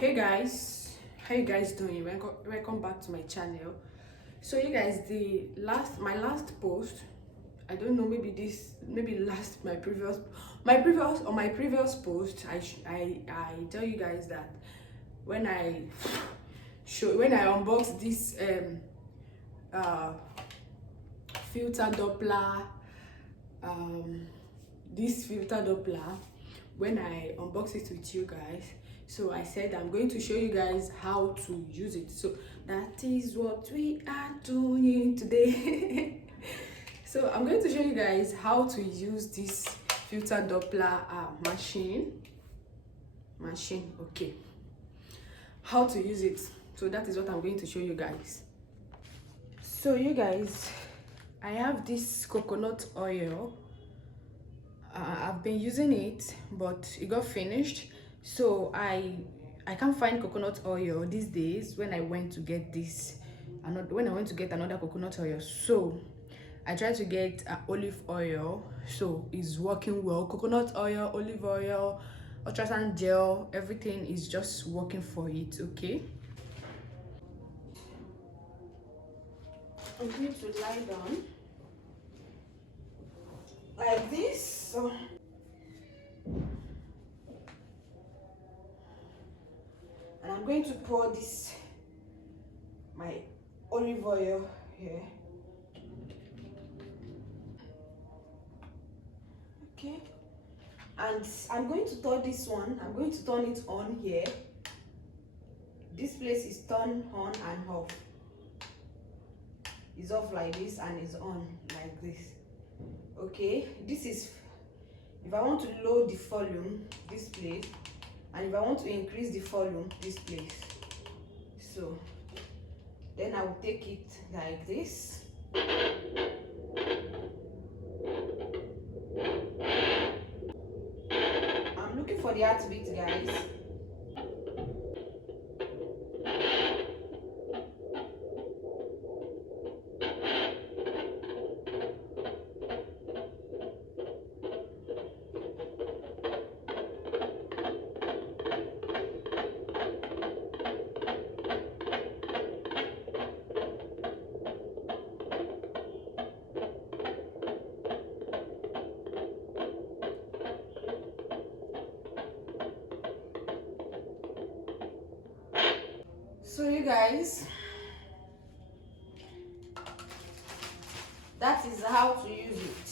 Hey guys, how you guys doing? Welcome back to my channel. So you guys, my last post, I don't know, maybe my previous post, I tell you guys that when I unbox this uh filter Doppler, this filter Doppler, when I unbox it with you guys, so I said I'm going to show you guys how to use it. So that is what we are doing today. So I'm going to show you guys how to use this filter Doppler machine. Okay, how to use it. So that is what I'm going to show you guys. So you guys, I have this coconut oil. I've been using it, but it got finished, so I can't find coconut oil these days when I went to get another coconut oil. So I tried to get olive oil, so it's working well. Coconut oil, olive oil, ultrasound gel, everything is just working for it. Okay, I'm going to lie down like this. So and I'm going to pour my olive oil here. Okay, and I'm going to turn I'm going to turn it on here. This place is turned on and off. It's off like this and it's on like this. Okay, this is if I want to lower the volume, this place, and if I want to increase the volume, this place. So then I will take it like this. I'm looking for the heartbeat, guys. So you guys, that is how to use it.